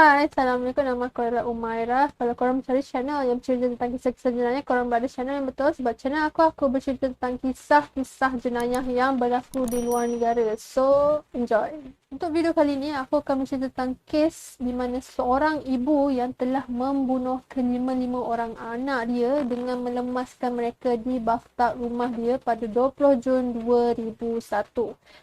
Hai, Assalamualaikum. Nama aku adalah Umairah. Kalau korang mencari channel yang bercerita tentang kisah-kisah jenayah, korang berada channel yang betul. Sebab channel aku bercerita tentang kisah-kisah jenayah yang berlaku di luar negara. So, enjoy. Untuk video kali ini, aku akan bercerita tentang kes di mana seorang ibu yang telah membunuh kelima-lima orang anak dia dengan melemaskan mereka di bathtub rumah dia pada 20 Jun 2001.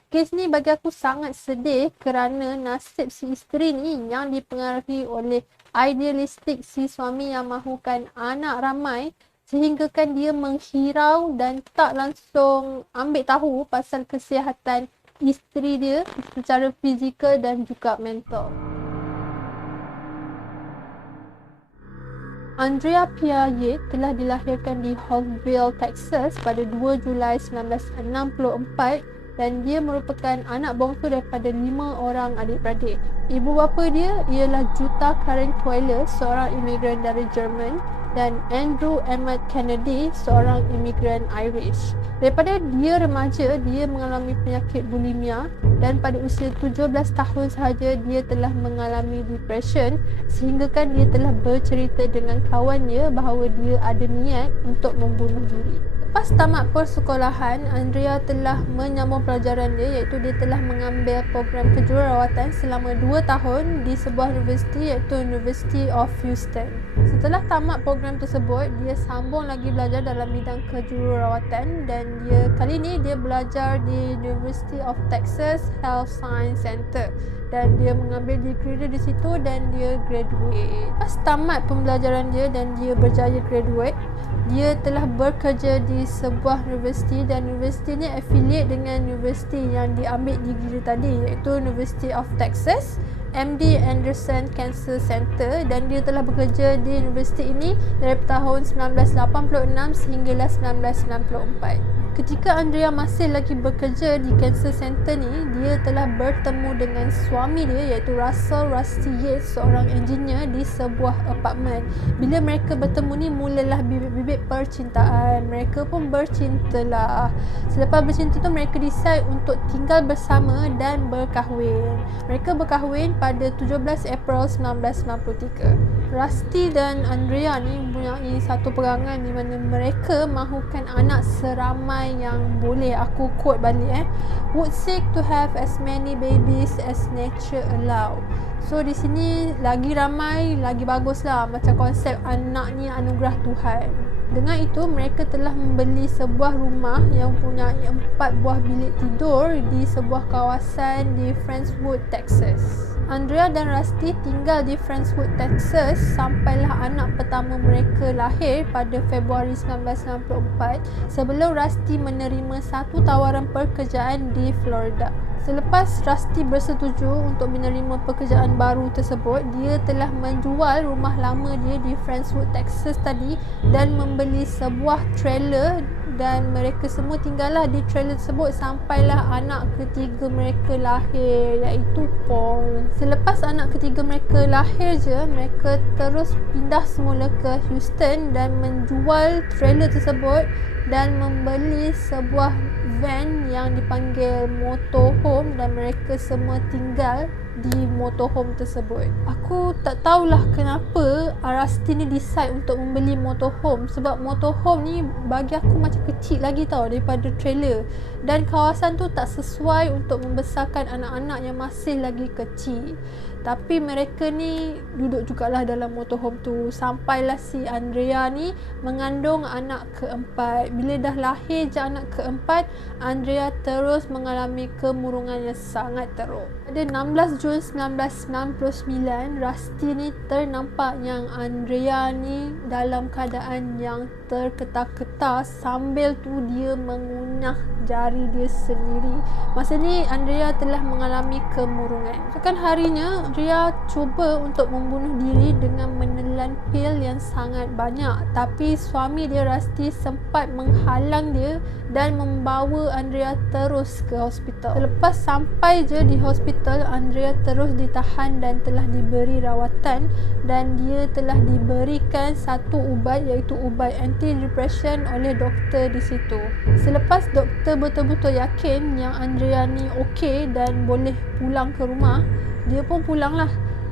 Kes ni bagi aku sangat sedih kerana nasib si isteri ni yang dipengaruhi oleh idealistik si suami yang mahukan anak ramai sehinggakan dia menghirau dan tak langsung ambil tahu pasal kesihatan isteri dia secara fizikal dan juga mental. Andrea Piaget telah dilahirkan di Hallsville, Texas pada 2 Julai 1964 dan dia merupakan anak bongsu daripada 5 orang adik-beradik. Ibu bapa dia ialah Jutta Karen Toiler, seorang imigran dari Jerman, dan Andrew Emmett Kennedy, seorang imigran Irish. Daripada dia remaja, dia mengalami penyakit bulimia dan pada usia 17 tahun sahaja dia telah mengalami depression sehinggakan dia telah bercerita dengan kawannya bahawa dia ada niat untuk membunuh diri. Lepas tamat persekolahan, Andrea telah menyambung pelajaran dia iaitu dia telah mengambil program kejururawatan selama 2 tahun di sebuah universiti iaitu University of Houston. Setelah tamat program tersebut, dia sambung lagi belajar dalam bidang kejururawatan dan kali ni dia belajar di University of Texas Health Science Center dan dia mengambil degree dia di situ dan dia graduate. Lepas tamat pembelajaran dia dan dia berjaya graduate, dia telah bekerja di sebuah universiti dan universiti ni affiliate dengan universiti yang diambil degree dia tadi iaitu University of Texas MD Anderson Cancer Center dan dia telah bekerja di universiti ini dari tahun 1986 sehinggalah 1994. Ketika Andrea masih lagi bekerja di Cancer Center ni, dia telah bertemu dengan suami dia iaitu Russell Rusty Yates, seorang engineer di sebuah apartmen. Bila mereka bertemu ni, mulalah bibit-bibit percintaan. Mereka pun bercintalah. Selepas bercinta tu, mereka decide untuk tinggal bersama dan berkahwin. Mereka berkahwin pada 17 April 1993. Rusty dan Andrea ni mempunyai satu perangan di mana mereka mahukan anak seramai yang boleh, aku quote balik would seek to have as many babies as nature allow. So di sini lagi ramai lagi bagus lah, macam konsep anak ni anugerah Tuhan. Dengan itu mereka telah membeli sebuah rumah yang mempunyai 4 buah bilik tidur di sebuah kawasan di Friendswood, Texas. Andrea dan Rusty tinggal di Friendswood, Texas sampailah anak pertama mereka lahir pada Februari 1994 sebelum Rusty menerima satu tawaran pekerjaan di Florida. Selepas Rusty bersetuju untuk menerima pekerjaan baru tersebut, dia telah menjual rumah lama dia di Friendswood, Texas tadi dan membeli sebuah trailer dan mereka semua tinggallah di trailer tersebut sampailah anak ketiga mereka lahir iaitu Paul. Selepas anak ketiga mereka lahir je, mereka terus pindah semula ke Houston dan menjual trailer tersebut dan membeli sebuah van yang dipanggil motorhome dan mereka semua tinggal di motorhome tersebut. Aku tak tahulah kenapa Rusty ni decide untuk membeli motorhome sebab motorhome ni bagi aku macam kecil lagi tau daripada trailer dan kawasan tu tak sesuai untuk membesarkan anak-anak yang masih lagi kecil. Tapi mereka ni duduk jugalah dalam motorhome tu sampailah si Andrea ni mengandung anak keempat. Bila dah lahir je anak keempat, Andrea terus mengalami kemurungan yang sangat teruk. Pada 16 Jun 1999, Rusty ni ternampak yang Andrea ni dalam keadaan yang terketar-ketar sambil tu dia mengunyah jari dia sendiri. Masa ni Andrea telah mengalami kemurungan. Keesokan harinya Andrea cuba untuk membunuh diri dengan menelan pil yang sangat banyak, tapi suami dia Rusty sempat menghalang dia dan membawa Andrea terus ke hospital. Selepas sampai je di hospital, Andrea terus ditahan dan telah diberi rawatan dan dia telah diberikan satu ubat iaitu ubat anti-depression oleh doktor di situ. Selepas doktor betul-betul yakin yang Andrea ni okey dan boleh pulang ke rumah, dia pun pulanglah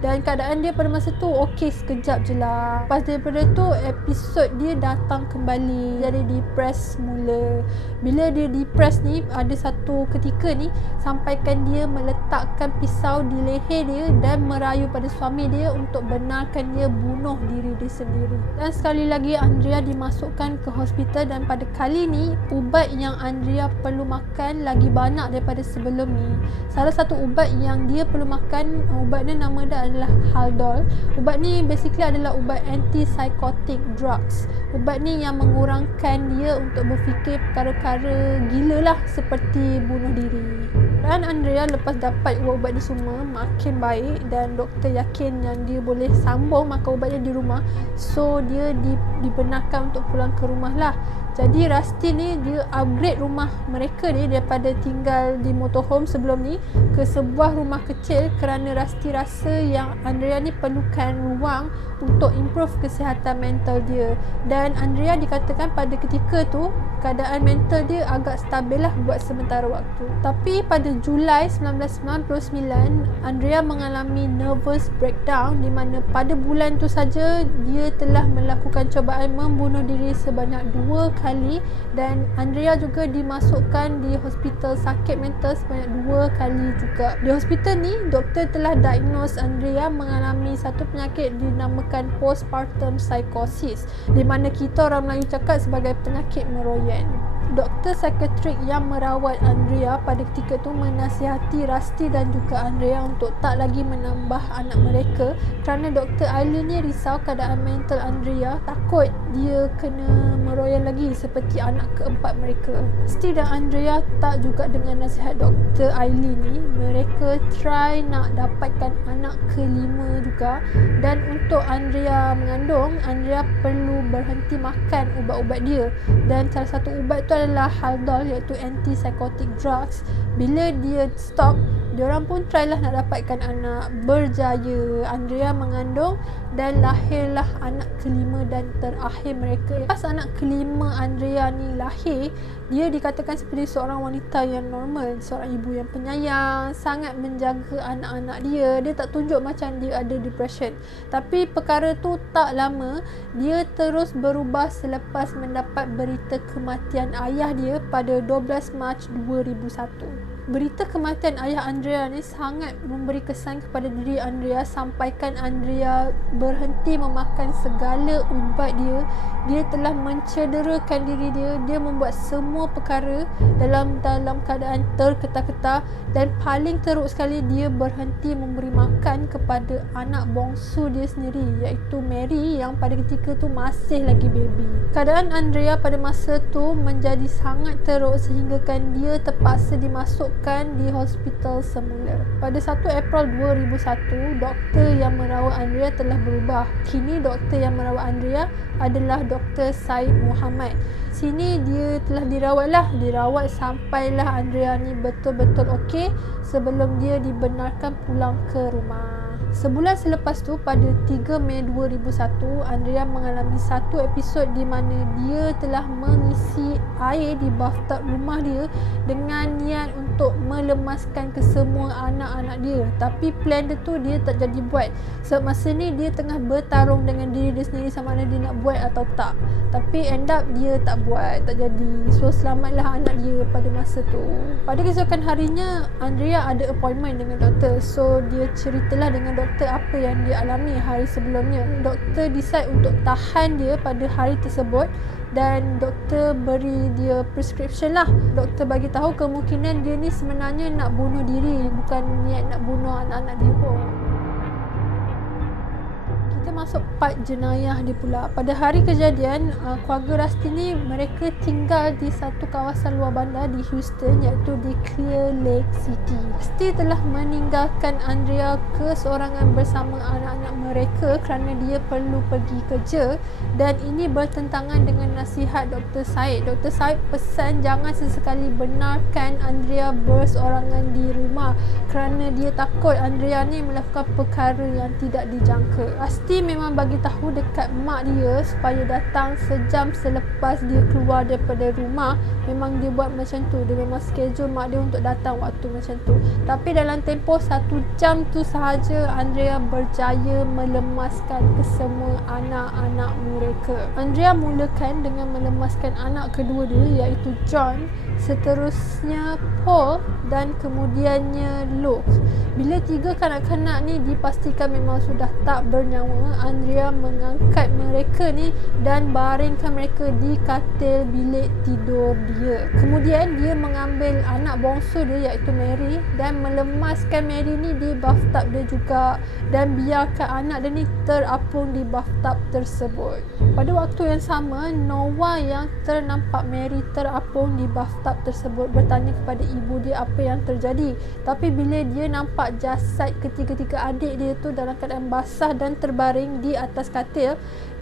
Dan keadaan dia pada masa tu okey sekejap je lah. Lepas daripada tu episod dia datang kembali, jadi depressed semula. Bila dia depressed ni, ada satu ketika ni sampaikan dia meletakkan pisau di leher dia dan merayu pada suami dia untuk benarkan dia bunuh diri dia sendiri. Dan sekali lagi Andrea dimasukkan ke hospital, dan pada kali ni ubat yang Andrea perlu makan lagi banyak daripada sebelum ni. Salah satu ubat yang dia perlu makan, ubat ni nama dia adalah Haldol. Ubat ni basically adalah ubat antipsychotic drugs. Ubat ni yang mengurangkan dia untuk berfikir perkara-perkara gila lah, seperti bunuh diri. Dan Andrea lepas dapat ubat-ubat ni semua makin baik, dan doktor yakin yang dia boleh sambung makan ubat dia di rumah. So dia dibenarkan untuk pulang ke rumah lah. Jadi Rusty ni dia upgrade rumah mereka ni daripada tinggal di motorhome sebelum ni ke sebuah rumah kecil, kerana Rusty rasa yang Andrea ni perlukan ruang untuk improve kesihatan mental dia. Dan Andrea dikatakan pada ketika tu keadaan mental dia agak stabil lah buat sementara waktu. Tapi pada Julai 1999, Andrea mengalami nervous breakdown, di mana pada bulan tu saja dia telah melakukan cubaan membunuh diri sebanyak 2 kali, dan Andrea juga dimasukkan di hospital sakit mental sebanyak 2 kali juga. Di hospital ni, doktor telah diagnose Andrea mengalami satu penyakit dinamakan postpartum psychosis, di mana kita orang Melayu cakap sebagai penyakit meroyan. Doktor psikiatrik yang merawat Andrea pada ketika tu menasihati Rusty dan juga Andrea untuk tak lagi menambah anak mereka, kerana Dr. Eileen ni risau keadaan mental Andrea, takut dia kena meroyan lagi seperti anak keempat mereka. Rusty dan Andrea tak juga dengan nasihat Dr. Eileen ni. Mereka try nak dapatkan anak kelima juga, dan untuk Andrea mengandung, Andrea perlu berhenti makan ubat-ubat dia, dan salah satu ubat tu adalah Haldol, iaitu antipsychotic drugs. Bila dia stop, diorang pun try lah nak dapatkan anak. Berjaya, Andrea mengandung dan lahirlah anak kelima dan terakhir mereka. Pas anak kelima Andrea ni lahir, dia dikatakan seperti seorang wanita yang normal, seorang ibu yang penyayang, sangat menjaga anak-anak dia. Dia tak tunjuk macam dia ada depression. Tapi perkara tu tak lama, dia terus berubah selepas mendapat berita kematian ayah dia pada 12 Mac 2001. Berita kematian ayah Andrea ni sangat memberi kesan kepada diri Andrea, sampaikan Andrea berhenti memakan segala ubat dia. Dia telah mencederakan diri dia. Dia membuat semua perkara dalam keadaan terketar-ketar, dan paling teruk sekali, dia berhenti memberi makan kepada anak bongsu dia sendiri, iaitu Mary, yang pada ketika tu masih lagi baby. Keadaan Andrea pada masa tu menjadi sangat teruk sehinggakan dia terpaksa dimasukkan di hospital semula. Pada 1 April 2001, doktor yang merawat Andrea telah berubah. Kini doktor yang merawat Andrea adalah Dr. Said Muhammad. Sini dia telah dirawat sampailah Andrea ni betul-betul okey sebelum dia dibenarkan pulang ke rumah. Sebulan selepas tu, pada 3 Mei 2001, Andrea mengalami satu episod di mana dia telah mengisi air di bathtub rumah dia dengan niat untuk melemaskan kesemua anak-anak dia. Tapi plan dia tu dia tak jadi buat. Sebab masa ni dia tengah bertarung dengan diri dia sendiri sama ada dia nak buat atau tak. Tapi end up dia tak buat, tak jadi. So selamatlah anak dia pada masa tu. Pada keesokan harinya, Andrea ada appointment dengan doktor. So dia ceritalah dengan doktor apa yang dia alami hari sebelumnya. Doktor decide untuk tahan dia pada hari tersebut, dan doktor beri dia prescription lah. Doktor bagi tahu kemungkinan dia ni sebenarnya nak bunuh diri, bukan niat nak bunuh anak-anak dia pun. Masuk part jenayah dia pula. Pada hari kejadian, keluarga Rusty ni mereka tinggal di satu kawasan luar bandar di Houston, iaitu di Clear Lake City. Rusty telah meninggalkan Andrea keseorangan bersama anak-anak mereka kerana dia perlu pergi kerja, dan ini bertentangan dengan nasihat Dr. Said. Dr. Said pesan jangan sesekali benarkan Andrea berseorangan di rumah kerana dia takut Andrea ni melakukan perkara yang tidak dijangka. Asti memang bagi tahu dekat mak dia supaya datang sejam selepas dia keluar daripada rumah. Memang dia buat macam tu. Dia memang schedule mak dia untuk datang waktu macam tu. Tapi dalam tempoh 1 jam tu sahaja, Andrea berjaya melemaskan kesemua anak-anak mereka. Andrea mulakan dengan melemaskan anak kedua dia iaitu John, seterusnya Paul dan kemudiannya Luke. Bila 3 kanak-kanak ni dipastikan memang sudah tak bernyawa, Andrea mengangkat mereka ni dan baringkan mereka di katil bilik tidur dia. Kemudian dia mengambil anak bongsu dia iaitu Mary dan melemaskan Mary ni di bathtub dia juga dan biarkan anak dia ni terapung di bathtub tersebut. Pada waktu yang sama, Noah yang ternampak Mary terapung di bathtub tersebut bertanya kepada ibu dia apa yang terjadi. Tapi bila dia nampak jasad ketiga-tiga adik dia tu dalam keadaan basah dan terbaring di atas katil,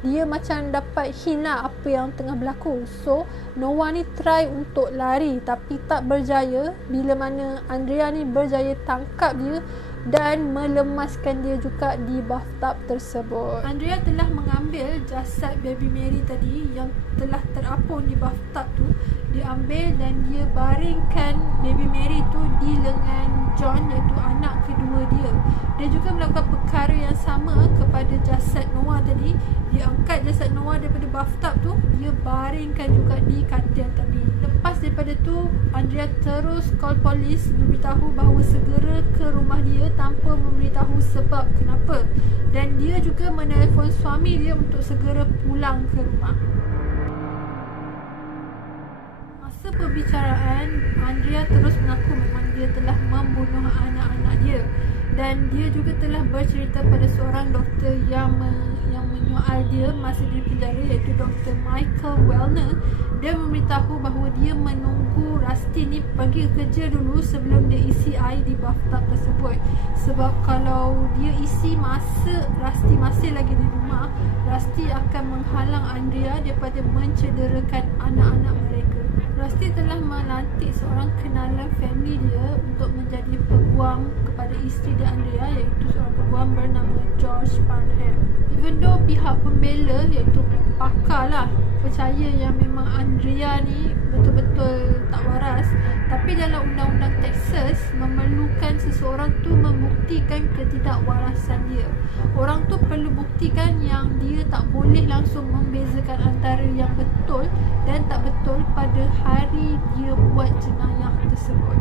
dia macam dapat hint lah apa yang tengah berlaku. So Noah ni try untuk lari tapi tak berjaya. Bila mana Andrea ni berjaya tangkap dia dan melemaskan dia juga di bathtub tersebut. Andrea telah mengambil jasad baby Mary tadi yang telah terapung di bathtub tu, diambil dan dia baringkan baby Mary tu di lengan John iaitu anak kedua dia. Dia juga melakukan perkara yang sama kepada jasad Noah tadi. Dia angkat jasad Noah daripada bathtub tu, dia baringkan juga di katil tadi. Lepas daripada tu, Andrea terus call polis, memberitahu bahawa segera ke rumah dia tanpa memberitahu sebab kenapa. Dan dia juga menelpon suami dia untuk segera pulang ke rumah. Masa perbicaraan, Andrea terus mengaku memang dia telah membunuh anak-anak dia. Dan dia juga telah bercerita pada seorang doktor yang menyoal dia masa di penjara iaitu Dr. Michael Wellner. Dia memberitahu bahawa dia menunggu Rusty ni pergi kerja dulu sebelum dia isi air di bathtub tersebut. Sebab kalau dia isi masa Rusty masih lagi di rumah, Rusty akan menghalang Andrea daripada mencederakan anak-anak mereka. Rusty telah melantik seorang kenalan family dia untuk menjadi peguam kepada isteri dia Andrea iaitu seorang peguam bernama George Parham. Even though pihak pembela iaitu pakar lah percaya yang memang Andrea ni betul-betul tak waras, tapi dalam undang-undang Texas memerlukan seseorang tu membuktikan ketidakwarasan dia. Orang tu perlu buktikan yang dia tak boleh langsung membezakan antara yang betul dan tak betul pada hari dia buat jenayah tersebut.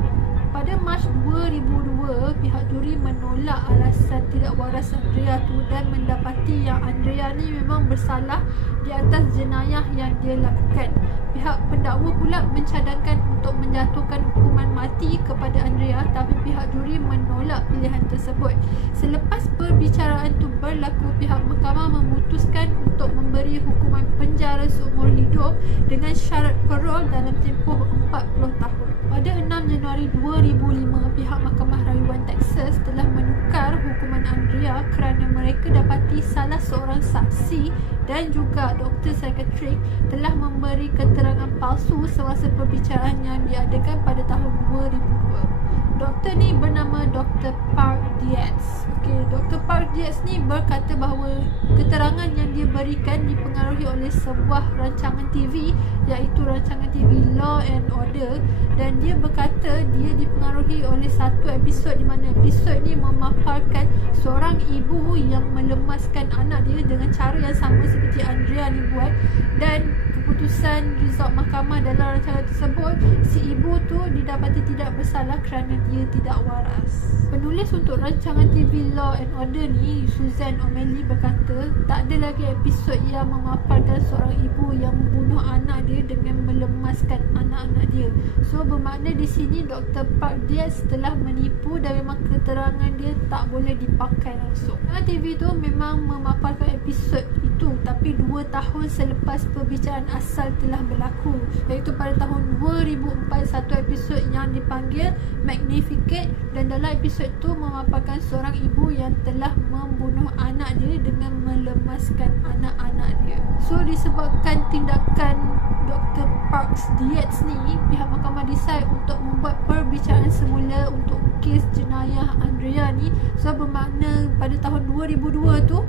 Pada Mac 2002, pihak juri menolak alasan tidak waras Andrea tu dan mendapati yang Andrea ni memang bersalah di atas jenayah yang dia lakukan. Pihak pendakwa pula mencadangkan untuk menjatuhkan hukuman mati kepada Andrea, tapi pihak juri menolak pilihan tersebut. Selepas perbicaraan itu berlaku, pihak mahkamah memutuskan untuk memberi hukuman penjara seumur hidup dengan syarat parol dalam tempoh 40 tahun. Pada 6 Januari 2005, pihak Mahkamah Rayuan Texas telah menukar hukuman Andrea kerana mereka dapati salah seorang saksi dan juga doktor psikiatrik telah memberi keterangan palsu semasa perbicaraan yang diadakan pada tahun 2002. Doktor ni bernama Dr. Park Diaz. Dr. Park Diaz ni berkata bahawa keterangan yang dia berikan dipengaruhi oleh sebuah rancangan TV iaitu rancangan TV Law and Order, dan dia berkata dia dipengaruhi oleh satu episod di mana episod ni memaparkan seorang ibu yang melemaskan anak dia dengan cara yang sama seperti Andrea ni buat, dan keputusan result mahkamah dalam rancangan tersebut, si ibu tu didapati tidak bersalah kerana dia tidak waras. Penulis untuk rancangan TV Law and Order ni, Susan O'Malley, berkata tak ada lagi episod yang memaparkan seorang ibu yang membunuh anak dia dengan melemaskan anak-anak dia. So bermakna di sini Dr. Park Diaz telah menipu dan memang keterangan dia tak boleh dipakai langsung. TV tu memang memaparkan episod itu, tapi 2 tahun selepas perbicaraan asal telah berlaku, iaitu pada tahun 2004, satu episod yang dipanggil Magnificate, dan dalam episod itu memaparkan seorang ibu yang telah membunuh anak dia dengan melemaskan anak-anak dia. So disebabkan tindakan Dr. Parks Dietz ni, pihak mahkamah decide untuk membuat perbicaraan semula untuk kes jenayah Andrea ni. So bermakna pada tahun 2002 tu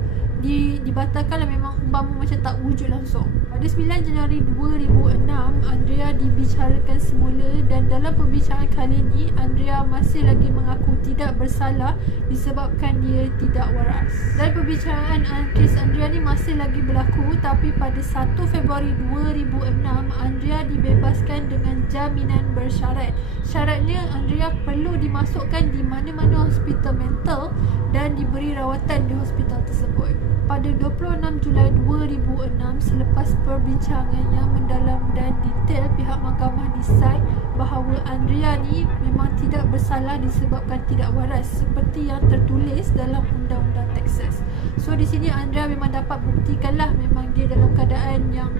dibatalkan lah, memang umpama macam tak wujud langsung. Pada 9 Januari 2006, Andrea dibicarakan semula dan dalam perbicaraan kali ni Andrea masih lagi mengaku tidak bersalah disebabkan dia tidak waras. Dan perbicaraan kes Andrea ni masih lagi berlaku, tapi pada 1 Februari 2006 Andrea dibebaskan dengan jaminan bersyarat. Syaratnya Andrea perlu dimasukkan di mana-mana hospital mental dan diberi rawatan di hospital tersebut. Pada 26 Julai 2006, selepas perbincangan yang mendalam dan detail, pihak mahkamah decide bahawa Andrea ni memang tidak bersalah disebabkan tidak waras seperti yang tertulis dalam undang-undang Texas. So di sini Andrea memang dapat buktikanlah memang dia dalam keadaan yang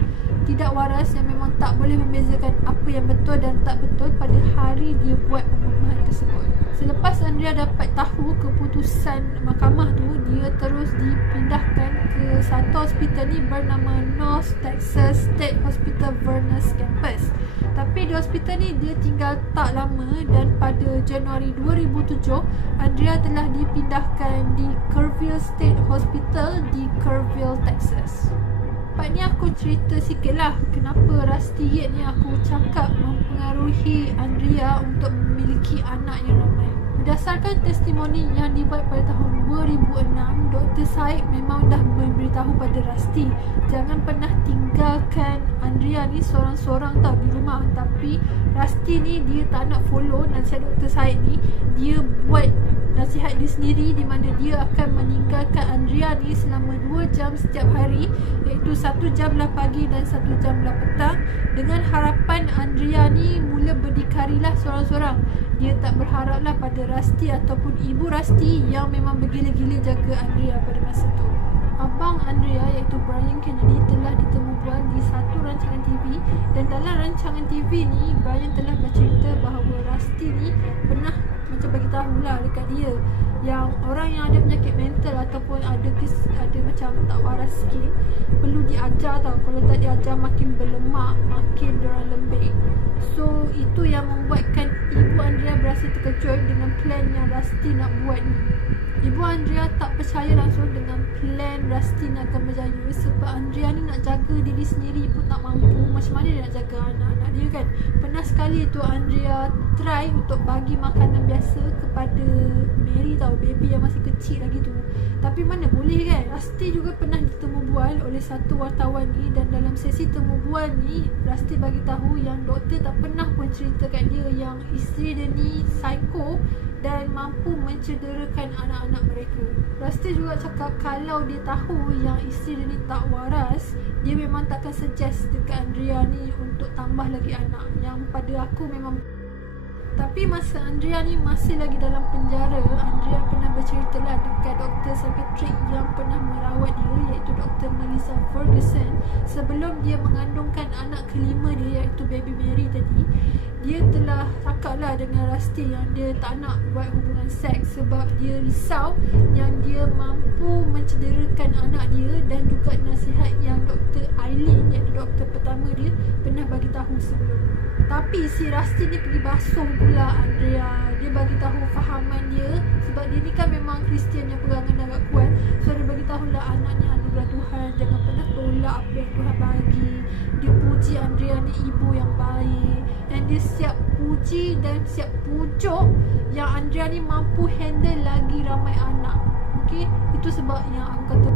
tidak waras, yang memang tak boleh membezakan apa yang betul dan tak betul pada hari dia buat pembunuhan tersebut. Selepas Andrea dapat tahu keputusan mahkamah tu, dia terus dipindahkan ke satu hospital ni bernama North Texas State Hospital Vernus Campus. Tapi di hospital ni dia tinggal tak lama dan pada Januari 2007 Andrea telah dipindahkan di Kerrville State Hospital di Kerrville, Texas. Part ni aku cerita sikit lah kenapa Rusty Yates ni aku cakap mempengaruhi Andrea untuk memiliki anak yang ramai. Berdasarkan testimoni yang dibuat pada tahun 2006, Dr. Syed memang dah memberitahu pada Rusty, jangan pernah tinggalkan Andrea ni seorang-seorang tau di rumah. Tapi Rusty ni dia tak nak follow nasihat Dr. Syed ni. Dia buat nasihat dia sendiri di mana dia akan meninggalkan Andrea ni selama 2 jam setiap hari, iaitu 1 jam belah pagi dan 1 jam belah petang, dengan harapan Andrea ni mula berdikarilah seorang-seorang. Dia tak berharaplah pada Rusty ataupun ibu Rusty yang memang bergila-gila jaga Andrea pada masa tu. Abang Andrea iaitu Brian Kennedy telah ditemu bual di satu rancangan TV, dan dalam rancangan TV ni Brian telah bercerita bahawa Rusty ni pernah macam bagi tahulah dekat dia yang orang yang ada penyakit mental ataupun ada macam tak waras sikit perlu diajar tau. Kalau tak diajar makin berlemak, makin diorang lembik. So itu yang membuatkan ibu Andrea berasa terkejut dengan plan yang Rusty nak buat ni. Ibu Andrea tak percaya langsung dengan plan Rusty nak akan berjaya, sebab Andrea ni nak jaga diri sendiri pun tak mampu. Macam mana dia nak jaga anak-anak dia kan? Pernah sekali tu Andrea try untuk bagi makanan biasa kepada Mary tau, baby yang masih kecil lagi tu. Tapi mana boleh kan? Rusty juga pernah ditemu bual oleh satu wartawan ni, dan dalam sesi temu bual ni Rusty bagi tahu yang doktor tak pernah pun cerita kat dia yang isteri dia ni psycho dan mampu mencederakan anak-anak mereka. Rusty juga cakap kalau dia tahu yang isteri dia ni tak waras, dia memang takkan suggest dekat Andrea ni untuk tambah lagi anak. Yang pada aku memang. Tapi masa Andrea ni masih lagi dalam penjara, Andrea pernah bercerita lah dekat doktor psikiatrik yang pernah merawat dia, iaitu Dr. Melissa Ferguson, sebelum dia mengandungkan anak kelima dia, iaitu baby Mary tadi. Dia telah cakap lah dengan Rusty yang dia tak nak buat hubungan seks sebab dia risau yang dia mampu mencederakan anak dia, dan juga nasihat yang Dr. Eileen, iaitu doktor pertama dia, pernah bagi tahu sebelum. Tapi si Rusty ni pergi basuh pula Andrea. Dia bagi tahu fahaman dia, sebab dia ni kan memang Kristian yang pegangan agak kuat. So dia bagi tahulah anaknya anugerah Tuhan, jangan pernah tolak apa yang Tuhan bagi. Dia puji Andrea ni ibu yang baik, dan dia siap puji dan siap pujuk yang Andrea ni mampu handle lagi ramai anak. Okay, itu sebab yang aku kata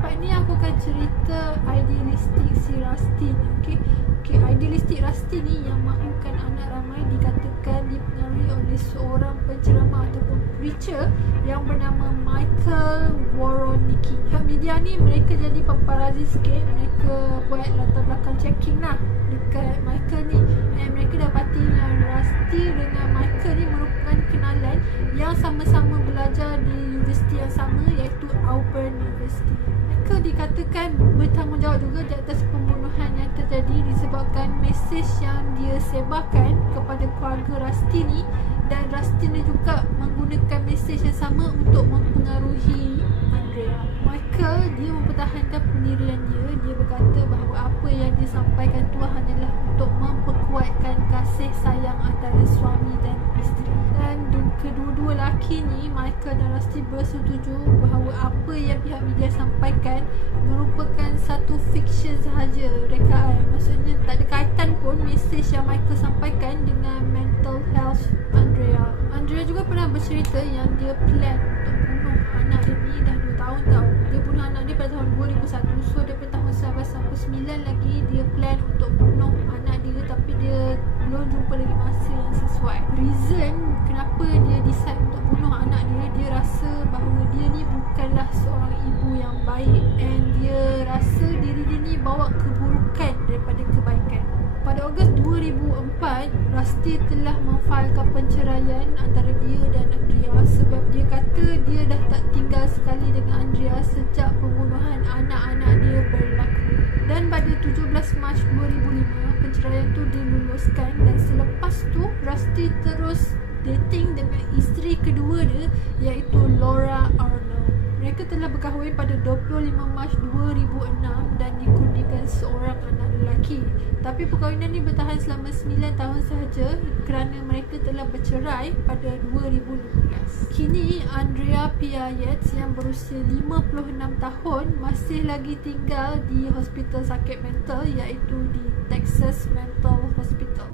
part ni aku akan cerita idealistik si Rusty ni. Okay, idealistik Rusty ni yang mahukan anak ramai dikatakan dipengaruhi oleh seorang penceramah ataupun preacher yang bernama Michael Woronicki. Pihak media ni mereka jadi paparazzi sikit, mereka buat latar belakang checking lah dekat Michael ni, dan mereka dapati yang Rusty dengan Michael ni merupakan kenalan yang sama-sama belajar di universiti yang sama, iaitu Auburn University. Mereka dikatakan bertanggungjawab juga di atas pembunuhan yang terjadi disebabkan mesej yang dia sebarkan kepada keluarga Rusty ni, dan Rusty ni juga menggunakan mesej yang sama untuk mempengaruhi Andrea. Michael dia mempertahankan pendirian dia. Dia berkata bahawa apa yang disampaikan tu hanyalah untuk memperkuatkan kasih sayang antara suami dan isteri. Dan kedua-dua lelaki ni, Michael dan Rusty, bersetuju bahawa apa yang pihak media sampaikan merupakan satu fiction sahaja, rekaan. Maksudnya tak ada kaitan pun mesej yang Michael sampaikan dengan mental health Andrea. Andrea juga pernah bercerita yang dia plan untuk bunuh anak dia ni dah 2 tahun tau. Dia bunuh anak dia pada tahun 2001. So daripada tahun 1999 lagi dia plan untuk bunuh anak dia, tapi dia belum jumpa lagi masa yang sesuai. Reason kenapa dia decide untuk bunuh anak dia, dia rasa bahawa dia ni bukanlah seorang ibu yang baik, and dia rasa diri dia ni bawa keburukan daripada kebaikan. Pada Ogos 2004, Rusty telah memfailkan penceraian antara dia dan Andrea sebab dia kata dia dah tak tinggal sekali dengan Andrea sejak pembunuhan anak-anak dia berlaku. Dan pada 17 Mac 2005, penceraian tu diluluskan, dan selepas tu Rusty terus dating dengan isteri kedua dia, iaitu Laura Arnold. Mereka telah berkahwin pada 25 Mac 2006 dan dikurniakan seorang anak lelaki. Tapi perkahwinan ni bertahan selama 9 tahun sahaja kerana mereka telah bercerai pada 2015. Kini Andrea Pia Yates yang berusia 56 tahun masih lagi tinggal di hospital sakit mental, iaitu di Texas Mental Hospital.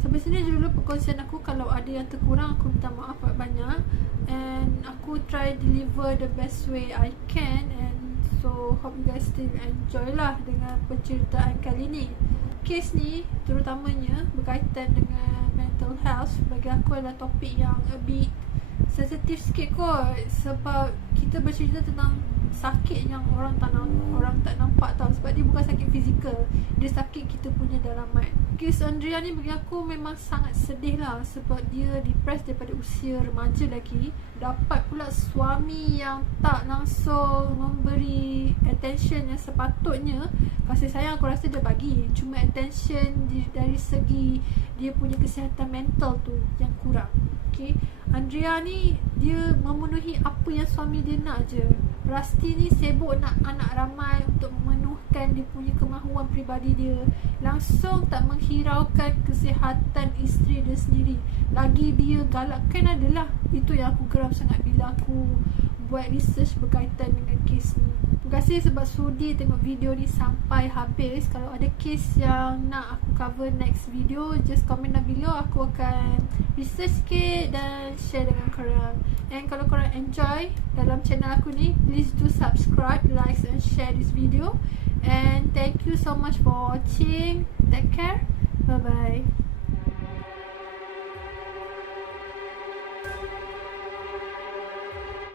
Sampai sini dulu perkongsian aku. Kalau ada yang terkurang, aku minta maaf banyak, and aku try deliver the best way I can, and so hope you guys still enjoy lah dengan penceritaan kali ni. Kes ni terutamanya berkaitan dengan mental health bagi aku adalah topik yang a bit sensitif sikit kot, sebab kita bercerita tentang sakit yang orang tak nampak tau, sebab dia bukan sakit fizikal, dia sakit kita punya dalaman. Kes Andrea ni bagi aku memang sangat sedih lah, sebab dia depressed daripada usia remaja lagi, dapat pula suami yang tak langsung memberi attention yang sepatutnya. Kasih sayang aku rasa dia bagi, cuma attention dari segi dia punya kesihatan mental tu yang kurang. Okay, Andrea ni dia memenuhi apa yang suami dia nak je. Rusty ni sibuk nak anak ramai untuk memenuhkan dia punya kemahuan peribadi dia, langsung tak menghiraukan kesihatan isteri dia sendiri. Lagi dia galakkan adalah, itu yang aku geram sangat bila aku buat research berkaitan dengan kes ni. Terima kasih sebab sudi tengok video ni sampai habis. Kalau ada kes yang nak aku cover next video, just comment down below. Aku akan research sikit dan share dengan korang. And kalau korang enjoy dalam channel aku ni, please do subscribe, like and share this video. And thank you so much for watching. Take care. Bye bye.